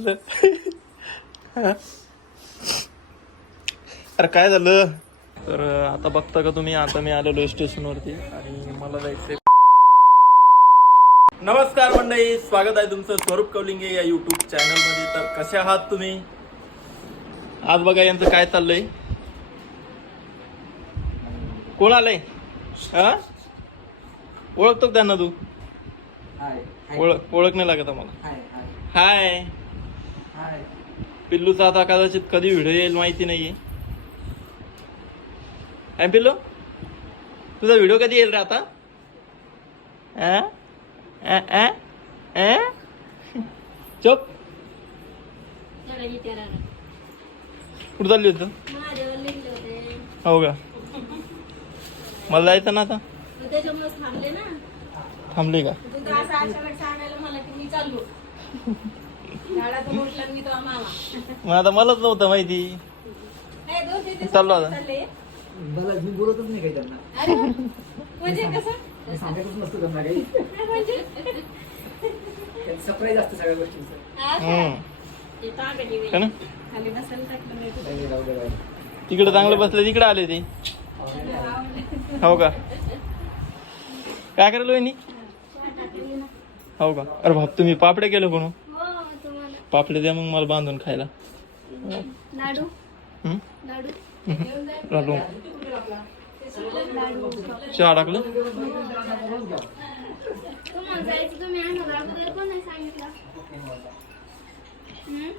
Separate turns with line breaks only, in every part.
झालं? अरे काय झालं? तर आता बघता का तुम्ही? आता मी आलेलो स्टेशनवरती आणि मला जायचंय. नमस्कार मंडळी स्वागत आहे तुमचं स्वरूप कवलिंगे या युट्यूब चॅनलमध्ये तर कसे आहात तुम्ही? आज बघा यांचं काय चाललंय. कोण आलंय? हा? ओळखतो का त्यांना तू?
हाय
ओळख ओळख नाही लागत आम्हाला.
हाय हाय
हाय
हाय
पिल्लूचा आता कदाचित कधी व्हिडिओ येईल माहिती नाहीये. काय पिल्लू? तुझा व्हिडिओ कधी येईल रे आता? चुप. कुठं चालली होतं हो का? मला जायचं ना आता.
थांबली
का? मग आता मलाच नव्हतं माहिती. चाललो आता.
चालले.
मला मी बोलतच नाही काही त्यांना.
म्हणजे कसं?
मी सांगतच नसतो त्यांना काही.
म्हणजे?
सरप्राईज असतं सगळ्या गोष्टींचं.
हा?
हम्म.
हे
ना?
खाली टाकलं नाही
दे.
तिकडे चांगलं बसलं तिकडे आले ते. हो का? काय करायला वहिनी? हो. का? अरे बाप तुम्ही पापडे केलं कोण
तुम्हाला
पापडे द्या मग मला बांधून खायला.
लाडू. लाडू.
चहा टाकलं?
तुम्हाला जायचं तुम्ही आणलं अगोदर कोण नाही सांगितलं? हम्म?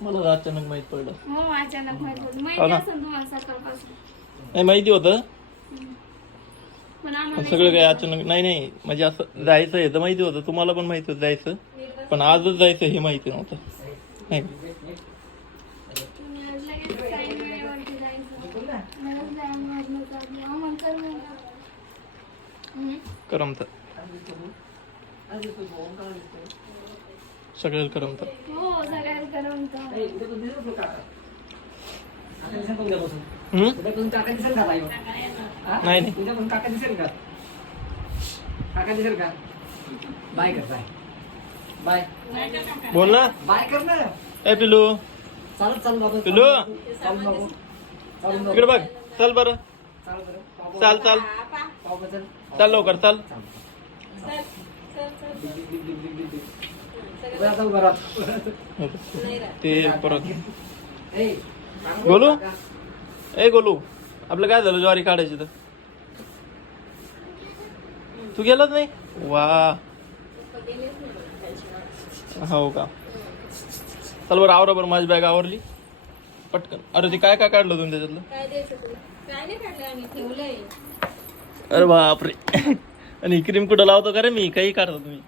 मला अचानक माहीत पडलं.
हो अचानक माहीत होतं
हो
माहिती
ना.
असेल तुम्हाला सकाळपासून.
नाही माहिती होतं.
पण
पण
आम्हाला
सगळं काही अचानक नाही नाही. म्हणजे असं जायचं हे तर माहिती होतं. तुम्हाला पण माहिती होतं जायचं. पण आजच जायचं हे माहिती नव्हतं. नाही करमत. सगळ्याला करमत. नाही, नाही.
काका दिसेल का? बाय कर बाय बाय.
बोल ना.
बाय कर ना.
ए पिलू
चालत चालू बाबा. चालू बाबू. चालू बाबू.
इकडे बघ. चल बरं.
चाल बरं. पाव-
चाल चाल.
पाव बचल.
चाल लवकर चाल.
उभं राहा, उभं राहा.
ते परत.
ए,
बोलू? ए गोलू. आपलं काय झालं ज्वारी काढायची तर? तू गेलाच नाही? वा
गेलेच नाही बरं त्याशिवाय.
हो का? चल बरं आवरा बरं माझी बॅग आवरली. पटकन. अरे ते काय काय काढलं तुम्ही त्याच्यातलं? अरे बापरे. आणि क्रीम कुठं लावतो का रे मी? काही काढतो तुम्ही.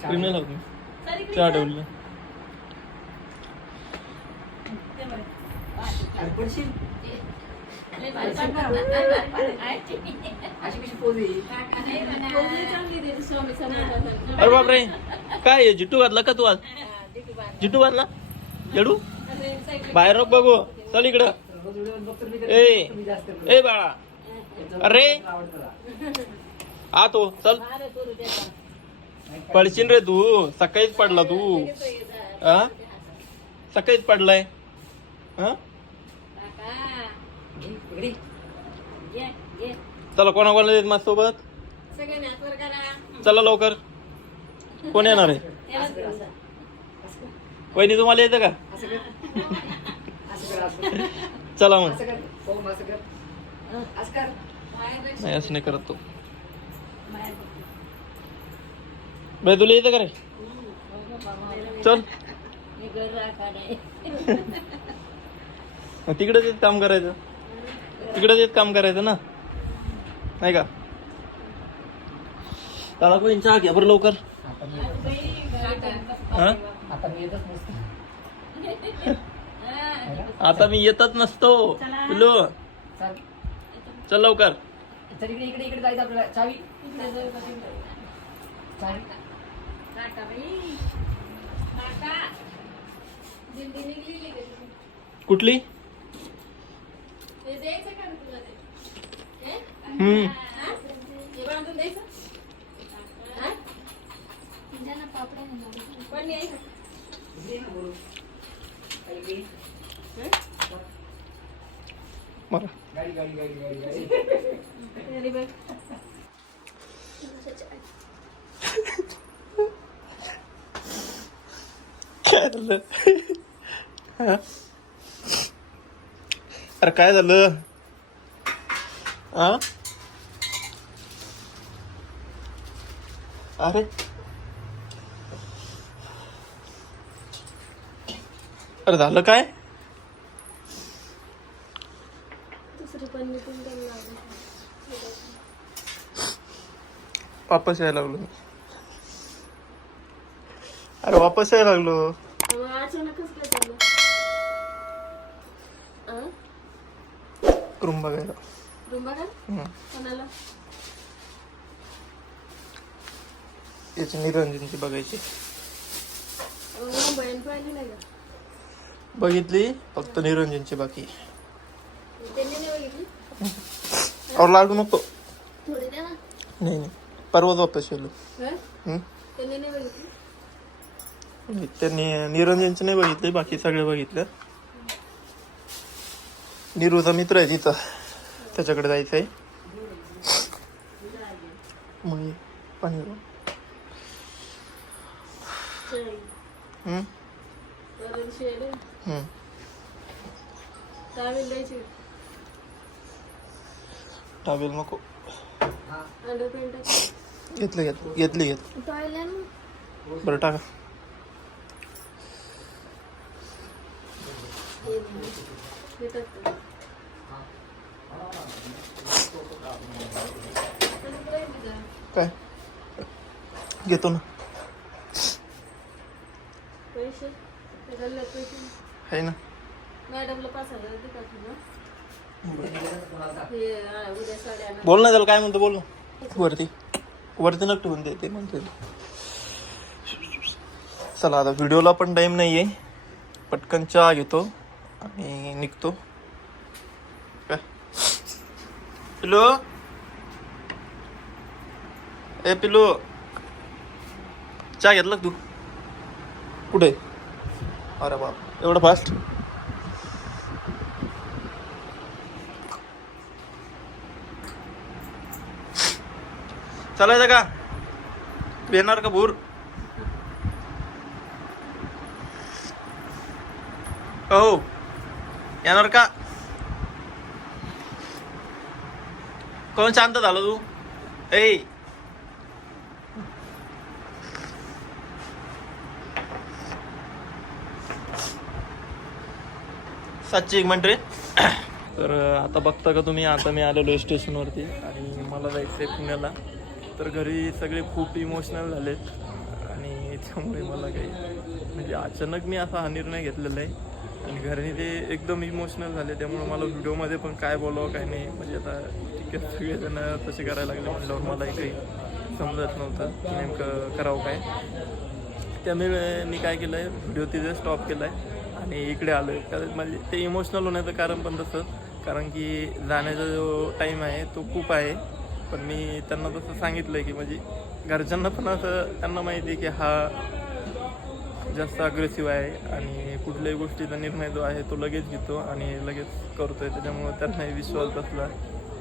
क्रीम नाही लावतो चहा. ठेवली.
अशी कशी पोज येईल
अरे बापरे. काय आहे, जिटू घातला का तू आज?
हा,
जिटू घातला?
जडू?
बाहेर नको बघू. चल इकडं. ए. ए बाळा. अरे. आ तो चल.
बाहेर
पडशील रे तू. सकाळीच पडला तू. आ? सकाळीच पडलाय. हा
इकडे.
ये, ये.
चला कोणा कोणाला येत माझ्या सोबत
करा.
चला लवकर कोण येणार आहे
त्यालाच घेऊन जा.
वहिनी तुम्हाला येतं का
असं कर. असं कर, असं कर.
चला मग
असं कर. हो, असं कर. असं कर.
बाहेर बस.
नाही असं नाही करत तो
बाहेर.
बाई तुला येतं का रे. चल
मी घर राखा नाही.
मग तिकडेच येत काम करायचं तिकडेच येत काम करायचं ना? नाही का? चला कोणी चहा घ्या बरं लवकर.
आता मी येतच-
काका.
हा
आता मी येतच नसतो
हा,
आता मी येतच नसतो
चला.
लवकर? कुठली?
ते द्यायचं का
अरे काय झालं? हा अरे. अरे झालं काय? वापस यायला लागलो. अरे वापस यायला लागलो. रूम बघायला
रूम बघा
हम्म.
कोणाला?
याची निरंजनची बघायची. बघितली फक्त निरंजनची बाकी. और लागू नको. नाही नाही. परवाच वापस येलो
हं? त्यांनी
निरंजनचं नाही बघितले बाकी सगळे बघितलं. निरूचा मित्र आहे तिथं. त्याच्याकडे जायचं आहे मग पाणी टावेल नको. घेतलं घेतलं घेतली
घेत
बरं टाका.
काय?
घेतो ना.
पैसे?
आहे ना.
मॅडमला पाच हजार.
बोल ना त्याला काय म्हणतो बोल ना. वरती. वरती नक ठेवून दे ते म्हणते चला आता व्हिडिओला पण टाइम नाही आहे पटकन चहा घेतो. आम्ही निघतो. काय? पिलो ए पिलो चहा घेतला तू? कुठे? अरे बाप एवढं फास्ट चालायचं का? येणार का भूर? हो. येणार का कोण शांत झालं तू? ए सातशे एक मिनिट रे तर आता बघता का तुम्ही? आता मी आलेलो आहे स्टेशनवरती आणि मला जायचं आहे पुण्याला. तर घरी सगळे खूप इमोशनल झालेत आणि त्यामुळे मला काही म्हणजे अचानक मी असा हा निर्णय घेतलेला आहे. आणि घरी ते एकदम इमोशनल झाले त्यामुळे मला व्हिडिओमध्ये पण काय बोलावं काय नाही. म्हणजे आता ठीक आहे सगळेजण तसे करायला लागले म्हटल्यावर मलाही काही समजत नव्हतं नेमकं करावं काय. त्यामुळे मी काय केलं आहे व्हिडिओ तिथे स्टॉप केला आहे आणि इकडे आलो आहे कारण म्हणजे ते इमोशनल होण्याचं कारण पण तसं कारण की जाण्याचा जो टाईम आहे तो खूप आहे. पण मी त्यांना तसं सांगितलं आहे की म्हणजे घरच्यांना पण असं त्यांना माहिती आहे की हा जास्त अग्रेसिव्ह आहे आणि कुठल्याही गोष्टीचा निर्णय जो आहे तो लगेच घेतो आणि लगेच करतो आहे त्याच्यामुळं त्यांनाही विश्वास बसला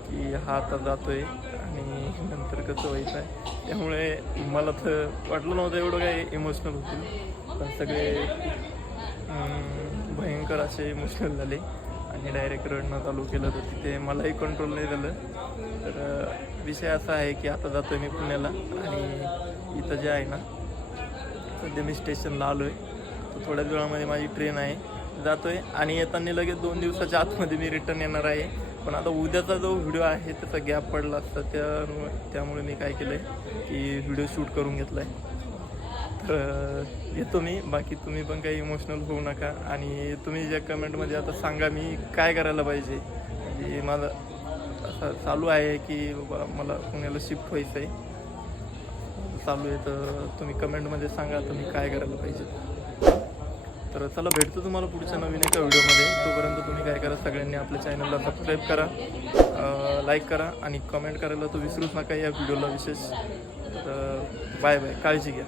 की हा आता जातो आहे आणि नंतर कसं व्हायचं आहे. त्यामुळे मला तर वाटलं नव्हतं एवढं काही इमोशनल होतील. पण सगळे भयंकर असे इमोशनल झाले आणि डायरेक्ट रडणं चालू केलं तर तिथे मलाही कंट्रोल नाही झालं. तर विषय असा आहे की आता जातो मी पुण्याला आणि इथं जे आहे ना सध्या मी स्टेशनला आलो आहे तर थोड्याच वेळामध्ये माझी ट्रेन आहे. जातो आहे आणि येताना लगेच दोन दिवसाच्या आतमध्ये मी रिटर्न येणार आहे. पण आता उद्याचा जो व्हिडिओ आहे त्याचा गॅप पडला असता त्या त्यामुळे मी काय केलं आहे की व्हिडिओ शूट करून घेतला आहे तर येतो मी. बाकी तुम्ही पण काही इमोशनल होऊ नका. आणि तुम्ही ज्या कमेंटमध्ये आता सांगा मी काय करायला पाहिजे. म्हणजे माझं असं चालू आहे की बाबा मला पुण्याला शिफ्ट व्हायचं आहे चालू आहे तर तुम्ही कमेंटमध्ये सांगा तुम्ही काय करायला पाहिजे. तर चला भेटतो तुम्हाला पुढच्या नवीन एका व्हिडिओमध्ये. तोपर्यंत तुम्ही काय करा सगळ्यांनी आपल्या चॅनलला सबस्क्राईब करा लाईक करा आणि कमेंट करायला तो विसरूच नका या व्हिडिओला विशेष. तर बाय बाय काळजी घ्या.